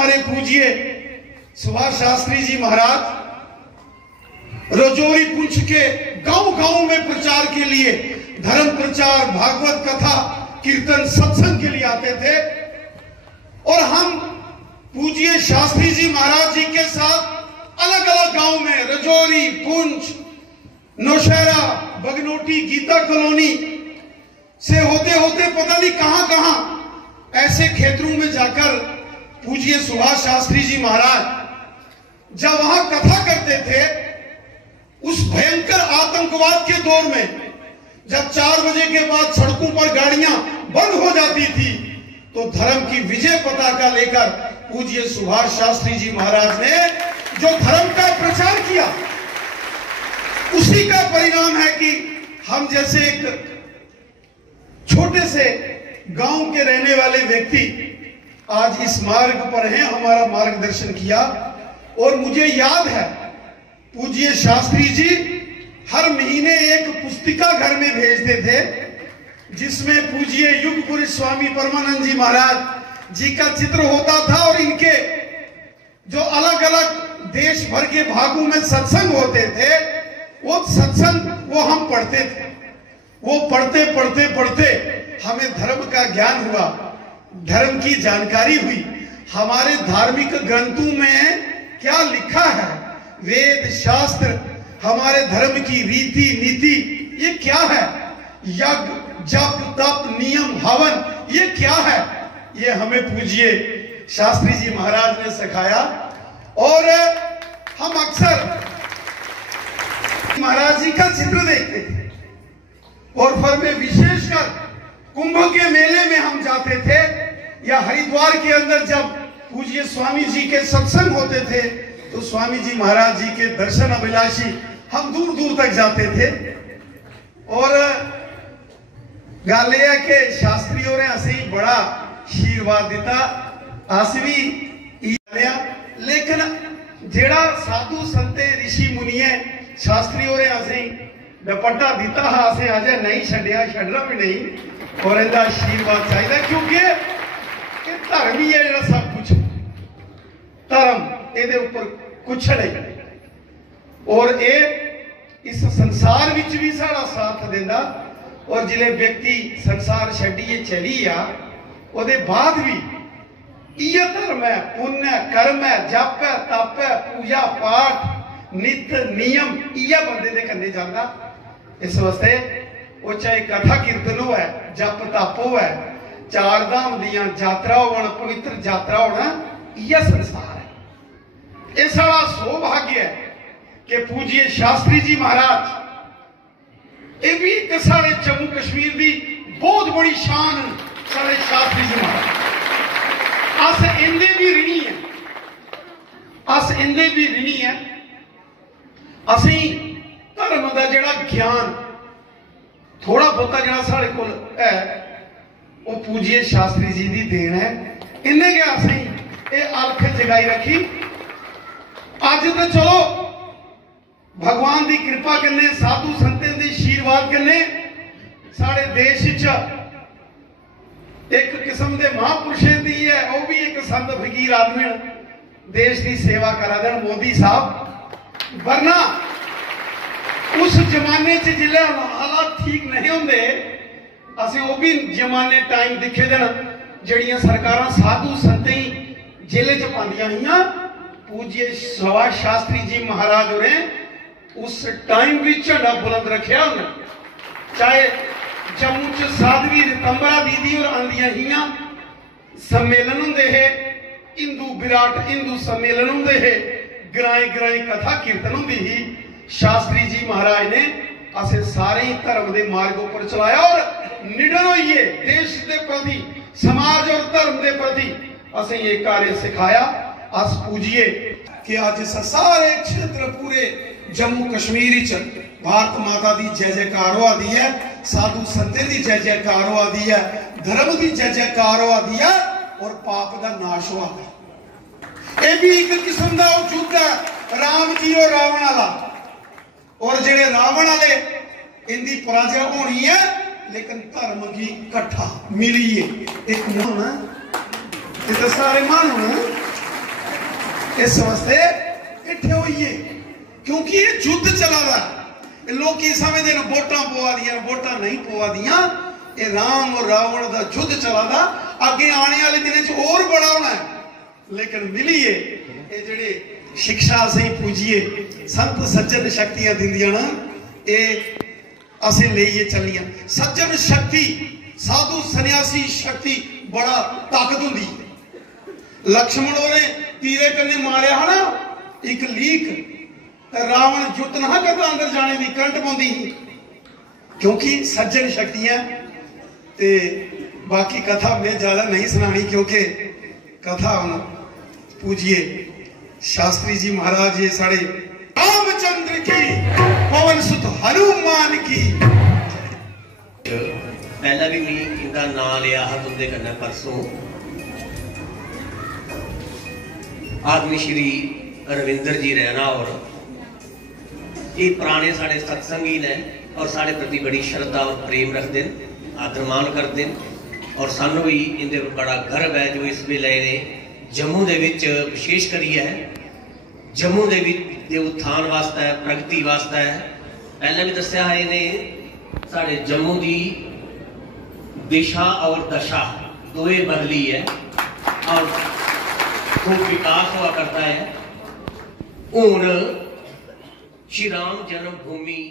हमारे पूज्य सुभाष शास्त्री जी महाराज रजौरी पुंछ के गांव-गांव में प्रचार के लिए, धर्म प्रचार, भागवत कथा, कीर्तन, सत्संग के लिए आते थे। और हम पूज्य शास्त्री जी महाराज जी के साथ अलग अलग गांव में, रजौरी, पुंछ, नौशहरा, बगनोटी, गीता कॉलोनी से होते होते पता नहीं कहां कहां ऐसे क्षेत्रों में जाकर पूज्य सुभाष शास्त्री जी महाराज जब वहां कथा करते थे, उस भयंकर आतंकवाद के दौर में जब 4 बजे के बाद सड़कों पर गाड़ियां बंद हो जाती थी, तो धर्म की विजय पताका लेकर पूज्य सुभाष शास्त्री जी महाराज ने जो धर्म का प्रचार किया, उसी का परिणाम है कि हम जैसे एक छोटे से गांव के रहने वाले व्यक्ति आज इस मार्ग पर हैं, हमारा मार्गदर्शन किया। और मुझे याद है पूज्य शास्त्री जी हर महीने एक पुस्तिका घर में भेजते थे, जिसमें पूज्य युग पुरुष स्वामी परमानंद जी महाराज जी का चित्र होता था और इनके जो अलग अलग देश भर के भागों में सत्संग होते थे, वो सत्संग वो हम पढ़ते थे। वो पढ़ते पढ़ते पढ़ते हमें धर्म का ज्ञान हुआ, धर्म की जानकारी हुई। हमारे धार्मिक ग्रंथों में क्या लिखा है, वेद शास्त्र, हमारे धर्म की रीति नीति, ये क्या है, यज्ञ जप तप नियम हवन, ये क्या है, ये हमें पूज्य शास्त्री जी महाराज ने सिखाया। और हम अक्सर महाराज जी का चित्र देखते थे, और फिर में विशेषकर कुंभ के मेले में हम जाते थे, या हरिद्वार के अंदर जब पूज्य स्वामी जी के सत्संग होते थे, तो स्वामी जी महाराज जी के दर्शन अभिलाषी हम दूर दूर तक जाते थे। और गालिया के शास्त्रियों ने असी बड़ा आशीर्वाद दिता, आसवी लेकिन जेड़ा साधु संते ऋषि मुनिये शास्त्रियों ने असी दुपट्टा दिता हा, असे अजे नहीं छड़िया, छड़ना भी नहीं। और इनका आशीर्वाद चाहिए, क्योंकि धर्म ही है जो सब कुछ, धर्म ये ऊपर कुछ नहीं। और ये इस संसार विच भी साड़ा साथ देंदा। और जिले व्यक्ति संसार छड्डिए चली आ, उहदे बाद भी इह धर्म है, पुण्य कर्म है, जप है, तप है, पूजा पाठ, नित नियम, इह बंदे दे कन्ने जांदा। इस वास्ते वो चाहे कथा कीर्तन हो, जप तप हो, 4 धाम दियां यात्रा होना, पवित्र यात्रा होना, यह संसार है। ये सारा सौभाग्य है कि पूज्य शास्त्री जी महाराज, ये भी एक सारे जम्मू कश्मीर की बहुत बड़ी शान, सारे शास्त्री जी महाराज अस इंदे भी ऋणी है, अस इंदे भी ऋणी है। असी धर्म का जिहड़ा ज्ञान थोड़ा बहुता जिहड़ा साडे कोल है, वो पूज्य शास्त्री जी की देन है। इन्हें क्या असी ये अलख जगाई रखी। अज तो चलो भगवान की कृपा कन्ने, साधु संतें के आशीर्वाद कन्ने साडे देश एक किस्म के महापुरुषों की है, वो भी एक संत फकीर आदमी देश की सेवा करा देन, मोदी साहब। वरना उस जमाने च जिले हालात ठीक नहीं होंगे, असी वो भी जमाने टाइम दिखे दिन जड़ियां सरकारां साधु संतें जेले च पांदियां हियां। पूज्य सुभाष शास्त्री जी महाराज ने उस टाइम भी झंडा बुलंद रखा। चाहे जम्मू च साधवी रितंबरा दीदी और आंदियां हियां, सम्मेलन होंदे है, हिंदू विराट हिंदू सम्मेलन होंदे है, ग्राएं ग्राएं कथा कीर्तन होंदी ही। शास्त्री जी महाराज ने असे सारे ही धर्म के मार्गों पर चलाया और निडर होइए देश के प्रति, समाज और धर्म के प्रति असे ये कार्य सिखाया। अस पूजिए कि आज सारे क्षेत्र पूरे जम्मू कश्मीर भारत माता की जय जयकार हो दी है, साधु संतें की जय जयकार हो दी है, धर्म की जय जयकार हो दी है, और पाप का नाश हुआ है। यह भी एक किस्म का युद्ध है, राम जी और रावण वाला। और जेड़े रावण वाले इनकी पराजय होनी है, लेकिन धर्म की कट्ठा मिली है। एक मन तो सारे मन इस वास्ते इकट्ठे होइए, क्योंकि ये युद्ध चला रहा है। लोग की समझते हैं वोटां पवा दियां, वोटां नहीं पवा दियां। ये राम और रावण का युद्ध चला था, अगे आने वाले दिन च और बड़ा होना है। लेकिन मिलिए ये जेडे शिक्षा असीं पूजिए, संत सज्जन शक्तियां दिंदियां ना, ये असीं लेइए चलियां। सज्जन शक्ति, साधु सन्यासी शक्ति बड़ा ताकत होंदी है। लक्ष्मण ओरे तीरे कन्ने मारिया है ना एक लीक, रावण युद्ध ना करता अंदर जाने की, करंट पाउंदी ही, क्योंकि सज्जन शक्तियां। ते बाकी कथा मैं ज्यादा नहीं सुनानी, क्योंकि कथा हम पूजिए शास्त्री जी महाराज, ये साढ़े रामचंद्र की, पवन सुत हनुमान की। पहला भी मैं इनका नाम लिया हा तुंदे कन्नै परसों। आदमी श्री रविंदर जी रैना, और ये पुराने साढ़े सत्संगी ने और साढ़े प्रति बड़ी श्रद्धा और प्रेम रखते हैं, आदर मान करते हैं। और सानू भी इनके बड़ा गर्व है जो इस वेले ने जम्मू दे विच विशेष करिए है, जम्मू दे विच उत्थान वास्ते है, प्रगति वास्ते है। पहले भी दस्या है इन्हें साढ़े जम्मू की दिशा और दशा दोए बदली है और खूब विकास हुआ करता है। हुण श्री राम जन्मभूमि